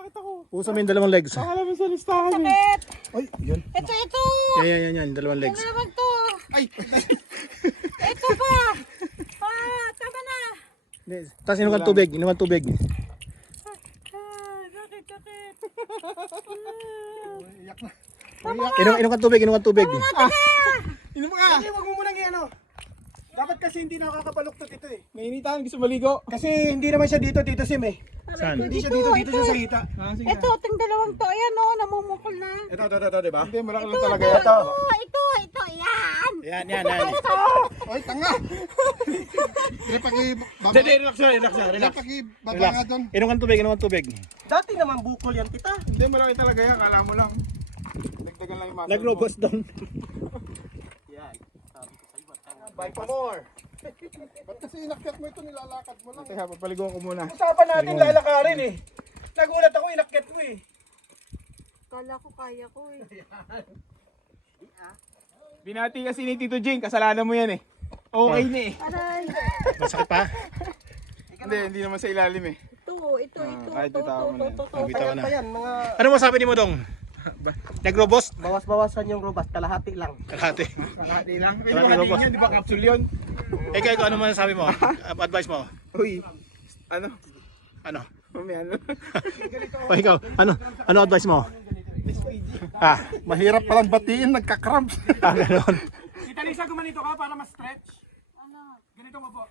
bakit ako? Pusa mo yung dalawang legs. Akala mo sa listahan eh. Sakit. Ay, yun. Ito. Yan, dalawang legs. Ano naman to? Ay, Ito pa. Tama na. Tapos inuman tubig, Sakit. iyak na. Inuman tubig. Inom ka! Hindi, wag mo munang ano. Dapat kasi hindi nakakabaluktot ito eh. Mainitan, gusto maligo. Kasi hindi naman siya dito, Tito Sim eh. Saan? Hindi siya dito siya sa hita. Sige Ito, ting dalawang to. Ayan o, namumukol na. Ito, diba? Hindi, malaki lang Ito, talaga ito, ito. ito, yan. Yan. Oy, tanga! Hindi, relax na. Babanga doon. Inuman tubig. Dati naman bukol yan, tita. Hindi, malaki talaga yan. Kala mo lang. Dagdagan lang yung muscle mo. Nagrobos doon. Yan. Sabi ko sa'yo, tanga. Buy pa more. Ba't kasi inakyat mo ito, nilalakad mo lang. Teka, papaligo ko muna. Usapan natin lalakarin eh. Nagulat ako, inakyat mo eh. Kala ko kaya ko eh. Binati kasi ni Tito Jing, kasalanan mo yan eh. Okay na eh. Aray. Masakit pa? Hindi naman sa ilalim eh. Ito. kahit bitawan mo na yan. Bitawan na. Pa yan, mga Ano masabi ni mo dong? Nagrobos? bawas-bawasan yung robust, kalahati lang. Kalahati. Kalahati lang. Kalahati Kalahati lang po. yun, di ba capsule yun? Ikaw, ano man sabi mo? Advice mo? Uy, ano? Ano? Mamaya ano? O ikaw, ano advice mo? Mahirap palang batiin, nagka-cramps. Ganoon. Tita Lisa, gumanito ka para mas stretch. Ganito mo po.